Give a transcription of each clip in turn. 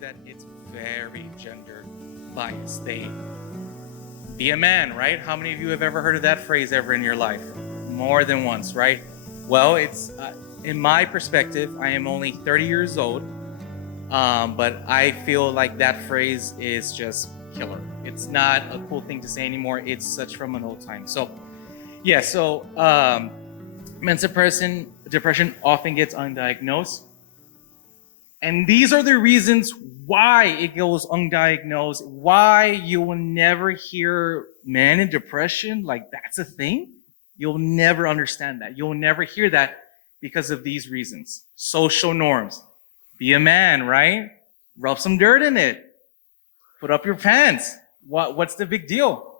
that it's very gender biased. Be a man, right? How many of you have ever heard of that phrase ever in your life? More than once, right? Well, it's in my perspective, I am only 30 years old, but I feel like that phrase is just killer. It's not a cool thing to say anymore. It's such from an old time. So, yeah, so mental depression often gets undiagnosed. And these are the reasons why it goes undiagnosed, why you will never hear men in depression, like that's a thing. You'll never understand that. You'll never hear that because of these reasons. Social norms. Be a man, right? Rub some dirt in it. Put up your pants. What's the big deal?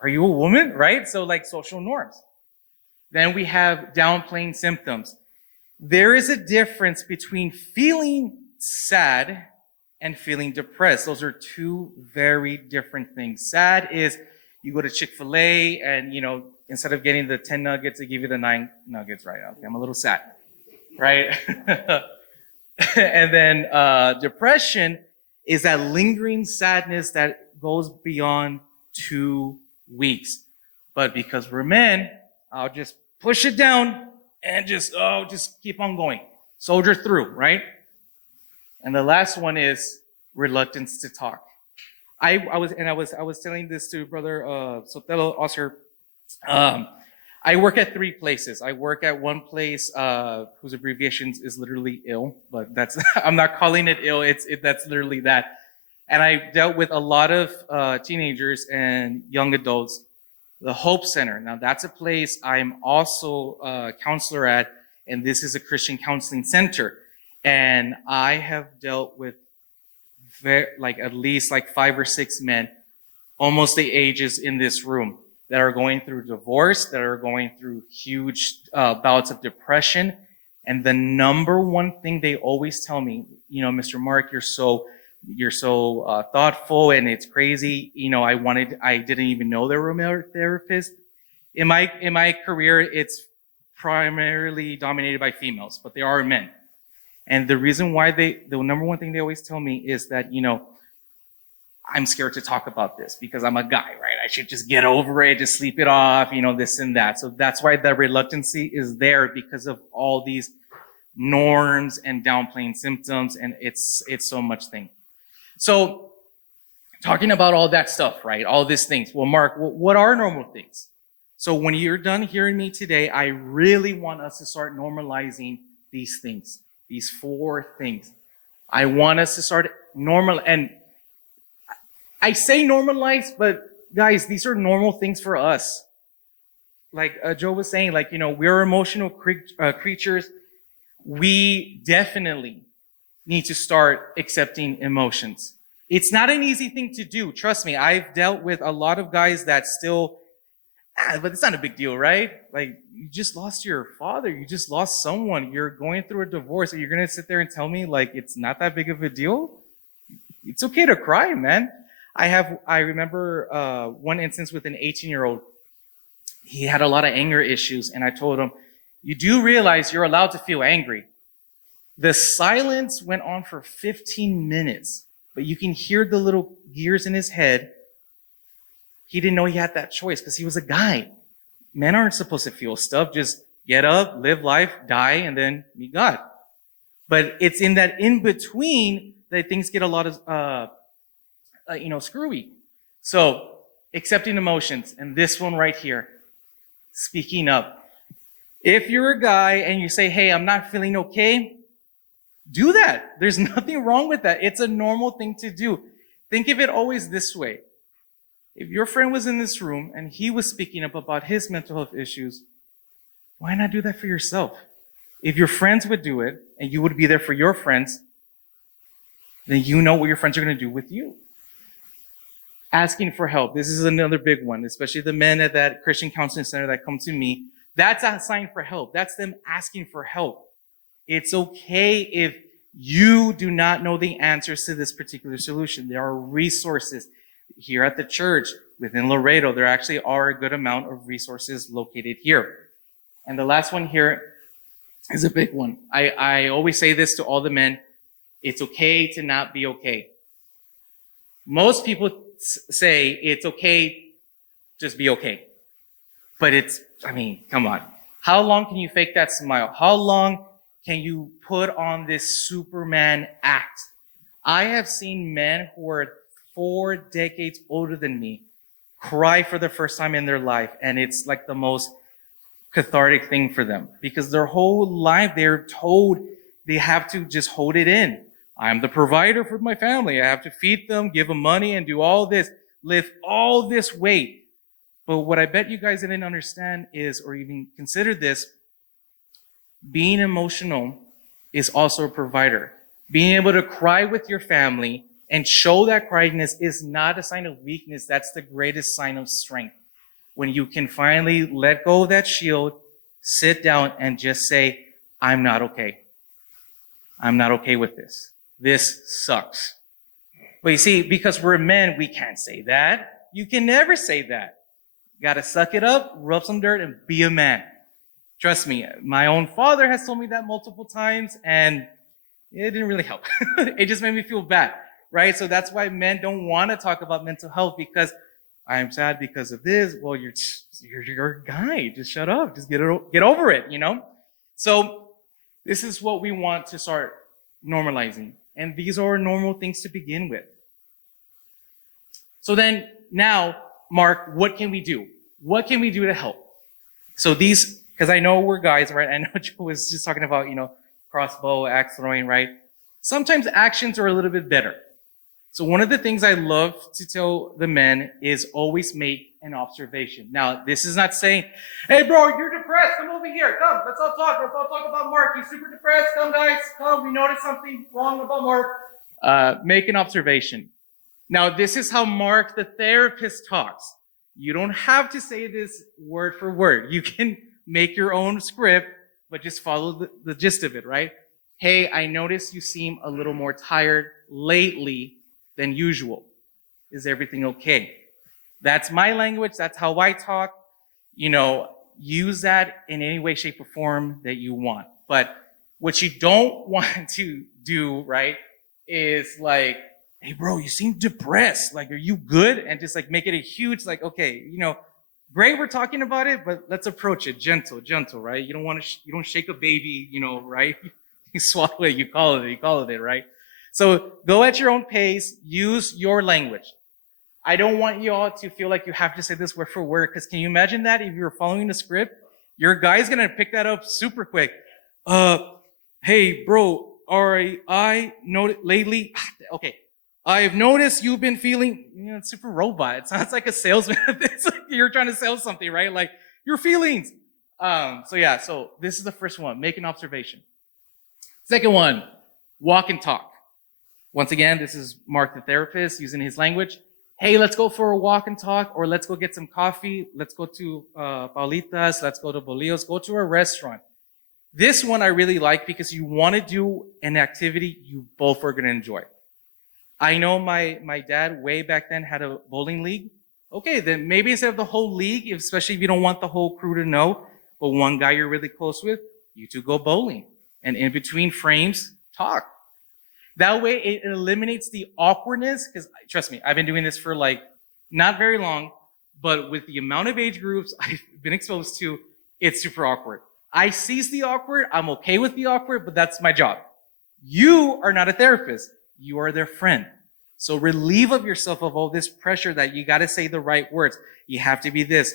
Are you a woman, right? So like social norms. Then we have downplaying symptoms. There is a difference between feeling sad and feeling depressed. Those are two very different things. Sad is you go to Chick-fil-A and, instead of getting the 10 nuggets, they give you the 9 nuggets, right? Okay, I'm a little sad, right? And then depression is that lingering sadness that goes beyond 2 weeks. But because we're men, I'll just push it down and just keep on going. Soldier through, right? And the last one is reluctance to talk. I was telling this to Brother Sotelo Oscar. I work at 3 places. I work at one place whose abbreviations is literally ill, but that's I'm not calling it ill. That's literally that. And I dealt with a lot of teenagers and young adults. The Hope Center. Now that's a place I'm also a counselor at, and this is a Christian counseling center. And I have dealt with at least 5 or 6 men, almost the ages in this room, that are going through divorce, that are going through huge bouts of depression. And the number one thing they always tell me, Mr. Mark, you're so thoughtful, and it's crazy. I didn't even know there were male therapists. In my career, it's primarily dominated by females, but there are men. And the reason why the number one thing they always tell me is that, I'm scared to talk about this because I'm a guy, right? I should just get over it, just sleep it off, this and that. So that's why the reluctancy is there, because of all these norms and downplaying symptoms, and it's so much thing. So talking about all that stuff, right? All these things. Well, Mark, what are normal things? So when you're done hearing me today, I really want us to start normalizing these things, these 4 things. I want us to start normal. And I say normalize, but guys, these are normal things for us. Like Joe was saying, we're emotional creatures. We definitely need to start accepting emotions. It's not an easy thing to do. Trust me, I've dealt with a lot of guys that still, but it's not a big deal, right? Like, you just lost your father. You just lost someone. You're going through a divorce. And you're going to sit there and tell me, it's not that big of a deal? It's okay to cry, man. I remember one instance with an 18-year-old. He had a lot of anger issues. And I told him, you do realize you're allowed to feel angry. The silence went on for 15 minutes, but you can hear the little gears in his head. He didn't know he had that choice because he was a guy. Men aren't supposed to feel stuff. Just get up, live life, die, and then meet God. But it's in that in-between that things get a lot of, screwy. So, accepting emotions, and this one right here, speaking up. If you're a guy and you say, hey, I'm not feeling okay, do that. There's nothing wrong with that. It's a normal thing to do. Think of it always this way. If your friend was in this room and he was speaking up about his mental health issues, why not do that for yourself? If your friends would do it and you would be there for your friends, then you know what your friends are going to do with you. Asking for help. This is another big one, especially the men at that Christian counseling center that come to me. That's a sign for help. That's them asking for help. It's okay if you do not know the answers to this particular solution. There are resources here at the church within Laredo. There actually are a good amount of resources located here. And the last one here is a big one. I always say this to all the men. It's okay to not be okay. Most people say it's okay, just be okay. But come on. How long can you fake that smile? How long can you put on this Superman act? I have seen men who are 4 decades older than me cry for the first time in their life, and it's like the most cathartic thing for them because their whole life they're told they have to just hold it in. I'm the provider for my family. I have to feed them, give them money, and do all this, lift all this weight. But what I bet you guys didn't understand is, or even consider this, being emotional is also a provider. Being able to cry with your family and show that cryiness is not a sign of weakness. That's the greatest sign of strength. When you can finally let go of that shield, sit down and just say, I'm not okay. I'm not okay with this. This sucks. But you see, because we're men, we can't say that. You can never say that. You gotta suck it up, rub some dirt, and be a man. Trust me, my own father has told me that multiple times, and it didn't really help. It just made me feel bad, right? So that's why men don't want to talk about mental health, because I'm sad because of this. Well, you're a guy. Just shut up. Just get over it, you know? So this is what we want to start normalizing. And these are normal things to begin with. So then now, Mark, what can we do? What can we do to help? So these, because I know we're guys, right? I know Joe was just talking about, crossbow, axe throwing, right? Sometimes actions are a little bit better. So one of the things I love to tell the men is always make an observation. Now, this is not saying, hey, bro, you're depressed. Come over here. Come, let's all talk. Let's all talk about Mark. He's super depressed. Come, guys. Come, we noticed something wrong about Mark. Make an observation. Now, this is how Mark, the therapist, talks. You don't have to say this word for word. You can make your own script, but just follow the gist of it, right? Hey, I noticed you seem a little more tired lately than usual. Is everything okay? That's my language. That's how I talk. Use that in any way, shape, or form that you want. But what you don't want to do, right, is like, hey, bro, you seem depressed. Like, are you good? And just like make it a huge, like, okay, great, we're talking about it, but let's approach it gentle, right? You don't shake a baby, right? You swallow it, you call it, right? So go at your own pace, use your language. I don't want you all to feel like you have to say this word for word, because can you imagine that if you're following the script? Your guy's gonna pick that up super quick. Hey, bro, all right, I noticed lately, okay, I've noticed you've been feeling, super robot. It sounds like a salesman. It's like you're trying to sell something, right? Like your feelings. So this is the first one, make an observation. Second one, walk and talk. Once again, this is Mark the therapist using his language. Hey, let's go for a walk and talk, or let's go get some coffee. Let's go to Paulitas. Let's go to Bolillo's. Go to a restaurant. This one I really like because you want to do an activity you both are going to enjoy. I know my dad way back then had a bowling league. Okay, then maybe instead of the whole league, especially if you don't want the whole crew to know, but one guy you're really close with, you two go bowling. And in between frames, talk. That way it eliminates the awkwardness, because trust me, I've been doing this for not very long, but with the amount of age groups I've been exposed to, it's super awkward. I seize the awkward, I'm okay with the awkward, but that's my job. You are not a therapist, you are their friend. So relieve of yourself of all this pressure that you gotta say the right words. You have to be this.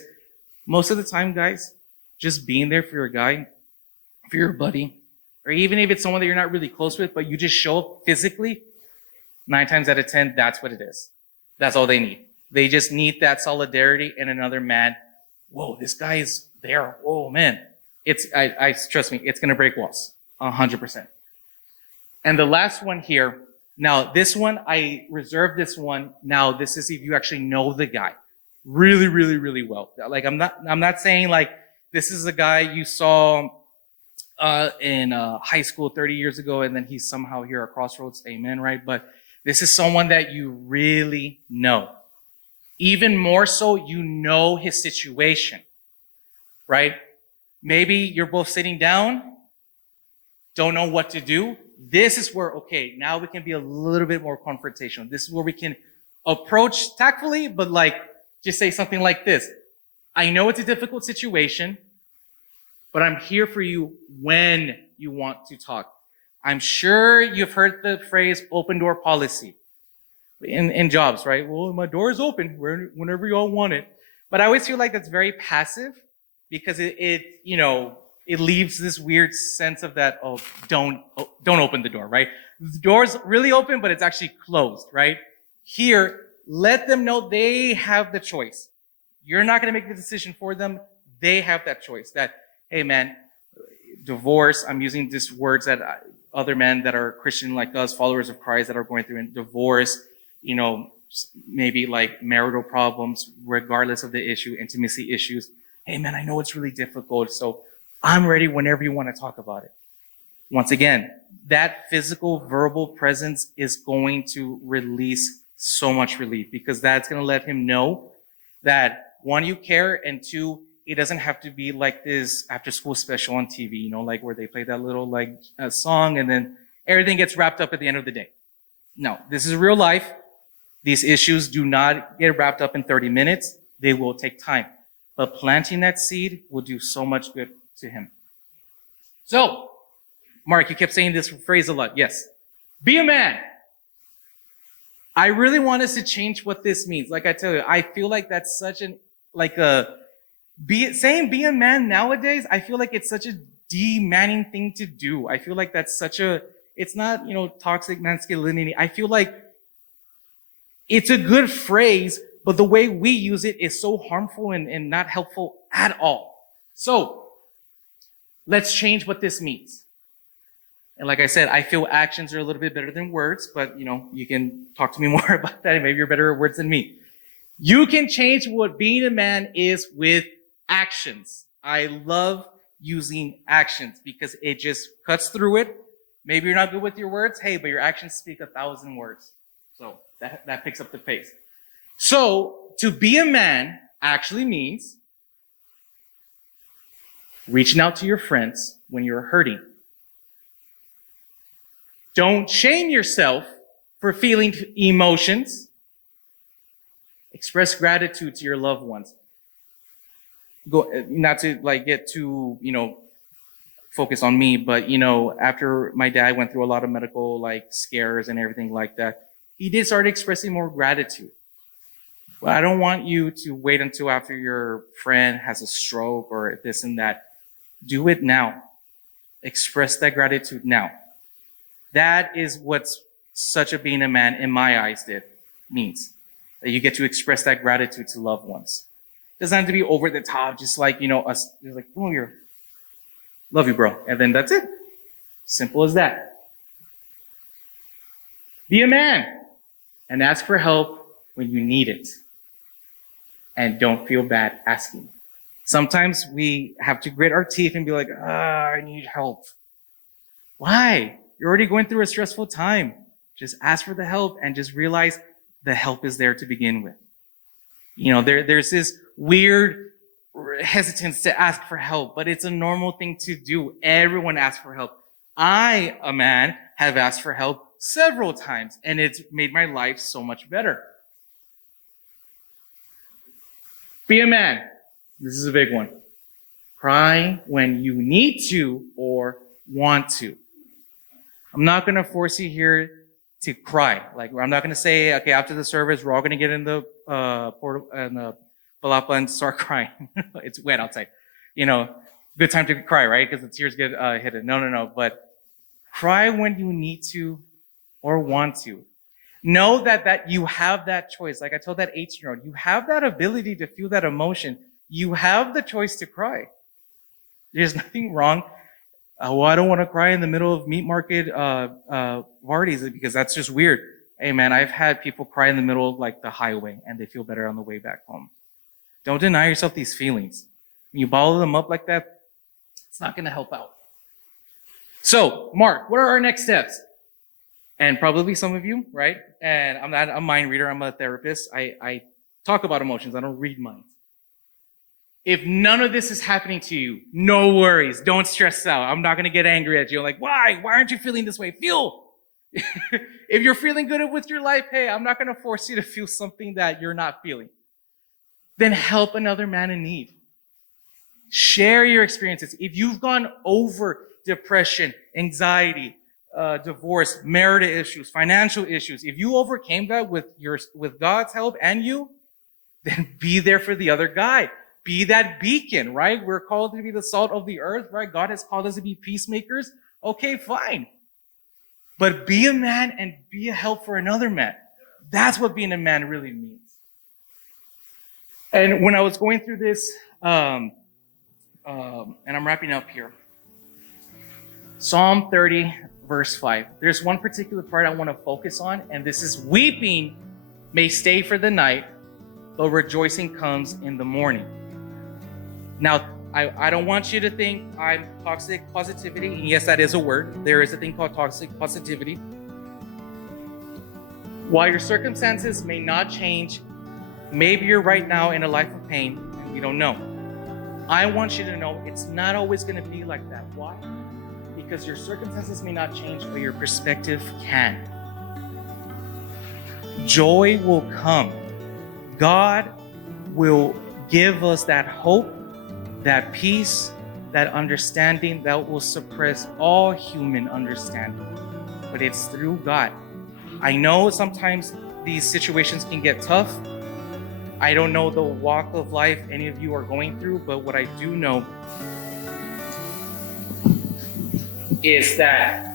Most of the time, guys, just being there for your guy, for your buddy, or even if it's someone that you're not really close with, but you just show up physically, 9 times out of 10, that's what it is. That's all they need. They just need that solidarity and another man. Whoa, this guy is there. Whoa, man. I trust me, it's gonna break walls, 100%. And the last one here, now this one, I reserve this one. Now this is if you actually know the guy really, really, really well. Like I'm not saying like this is a guy you saw in high school 30 years ago, and then he's somehow here at Crossroads, amen, right? But this is someone that you really know. Even more so, you know his situation, right? Maybe you're both sitting down, don't know what to do. This is where, okay, now we can be a little bit more confrontational. This is where we can approach tactfully, but like, just say something like this. I know it's a difficult situation, but I'm here for you when you want to talk. I'm sure you've heard the phrase open door policy in jobs, right? Well, my door is open whenever you all want it. But I always feel like that's very passive because it leaves this weird sense of that, don't open the door, right? The door's really open, but it's actually closed, right? Here, let them know they have the choice. You're not going to make the decision for them. They have that choice that, hey man, divorce, I'm using these words that other men that are Christian like us, followers of Christ that are going through in divorce, maybe like marital problems, regardless of the issue, intimacy issues. Hey man, I know it's really difficult, so I'm ready whenever you want to talk about it. Once again, that physical, verbal presence is going to release so much relief because that's going to let him know that one, you care, and two, it doesn't have to be like this after school special on TV, like where they play that little song and then everything gets wrapped up at the end of the day. No, this is real life. These issues do not get wrapped up in 30 minutes. They will take time. But planting that seed will do so much good to him. So, Mark, you kept saying this phrase a lot. Yes. Be a man. I really want us to change what this means. Like I tell you, I feel like that's such saying be a man nowadays, I feel like it's such a de-manning thing to do. I feel like that's it's not, toxic masculinity. I feel like it's a good phrase, but the way we use it is so harmful and not helpful at all. So, let's change what this means. And like I said, I feel actions are a little bit better than words, but you can talk to me more about that. Maybe you're better at words than me. You can change what being a man is with actions. I love using actions because it just cuts through it. Maybe you're not good with your words. Hey, but your actions speak 1,000 words. So that picks up the pace. So to be a man actually means reaching out to your friends when you're hurting. Don't shame yourself for feeling emotions. Express gratitude to your loved ones. Not to get too, focus on me, but after my dad went through a lot of medical scares and everything like that, he did start expressing more gratitude. Well, I don't want you to wait until after your friend has a stroke or this and that. Do it now. Express that gratitude now. That is what's such a being a man in my eyes means. That you get to express that gratitude to loved ones. It doesn't have to be over the top, just us, you're like, oh, love you, bro. And then that's it. Simple as that. Be a man and ask for help when you need it. And don't feel bad asking. Sometimes we have to grit our teeth and be like, I need help. Why? You're already going through a stressful time. Just ask for the help and just realize the help is there to begin with. There's this weird hesitance to ask for help, but it's a normal thing to do. Everyone asks for help. I, a man, have asked for help several times, and it's made my life so much better. Be a man. This is a big one. Cry when you need to or want to. I'm not going to force you here to cry. I'm not going to say, okay, after the service, we're all going to get in the palapa and start crying. It's wet outside. Good time to cry, right? Because the tears get hidden. No. But cry when you need to or want to. Know that you have that choice. Like I told that 18-year-old, you have that ability to feel that emotion. You have the choice to cry. There's nothing wrong. I don't want to cry in the middle of meat market parties because that's just weird. Hey man, I've had people cry in the middle of the highway and they feel better on the way back home. Don't deny yourself these feelings. When you bottle them up like that, it's not going to help out. So, Mark, what are our next steps? And probably some of you, right? And I'm not a mind reader, I'm a therapist. I talk about emotions, I don't read minds. If none of this is happening to you, no worries. Don't stress out. I'm not going to get angry at you. Like, why? Why aren't you feeling this way? Feel. If you're feeling good with your life, hey, I'm not going to force you to feel something that you're not feeling. Then help another man in need. Share your experiences. If you've gone over depression, anxiety, divorce, marital issues, financial issues, if you overcame that with God's help and you, then be there for the other guy. Be that beacon, right? We're called to be the salt of the earth, right? God has called us to be peacemakers. Okay, fine. But be a man and be a help for another man. That's what being a man really means. And when I was going through this, and I'm wrapping up here, Psalm 30, verse 5. There's one particular part I want to focus on, and this is weeping may stay for the night, but rejoicing comes in the morning. Now, I don't want you to think I'm toxic positivity. And yes, that is a word. There is a thing called toxic positivity. While your circumstances may not change, maybe you're right now in a life of pain and you don't know. I want you to know it's not always going to be like that. Why? Because your circumstances may not change, but your perspective can. Joy will come. God will give us that hope, that peace, that understanding that will suppress all human understanding. But it's through God. I know sometimes these situations can get tough. I don't know the walk of life any of you are going through, but what I do know is that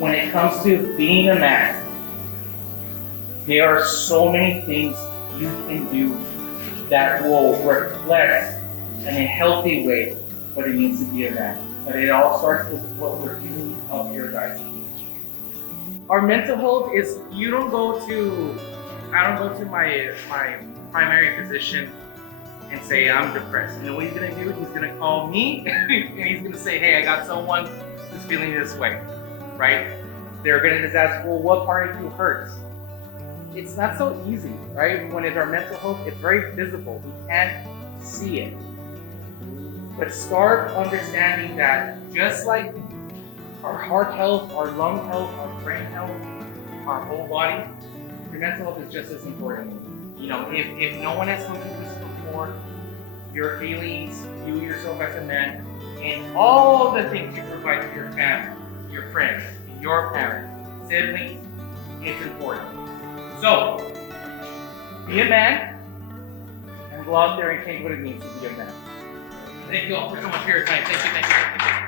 when it comes to being a man, there are so many things you can do that will reflect in a healthy way what it means to be a man. But it all starts with what we're doing up here, guys. Our mental health is, I don't go to my primary physician and say, I'm depressed. You know what he's gonna do? He's gonna call me and he's gonna say, hey, I got someone who's feeling this way, right? They're gonna just ask, well, what part of you hurts? It's not so easy, right? When it's our mental health, it's very visible. We can't see it. But start understanding that just like our heart health, our lung health, our brain health, our whole body, your mental health is just as important. You know, if no one has told you this before, your feelings, you yourself as a man, and all the things you provide to your family, your friends, your parents, siblings, it's important. So, be a man and go out there and change what it means to be a man. Thank you all for so much for your time. Thank you.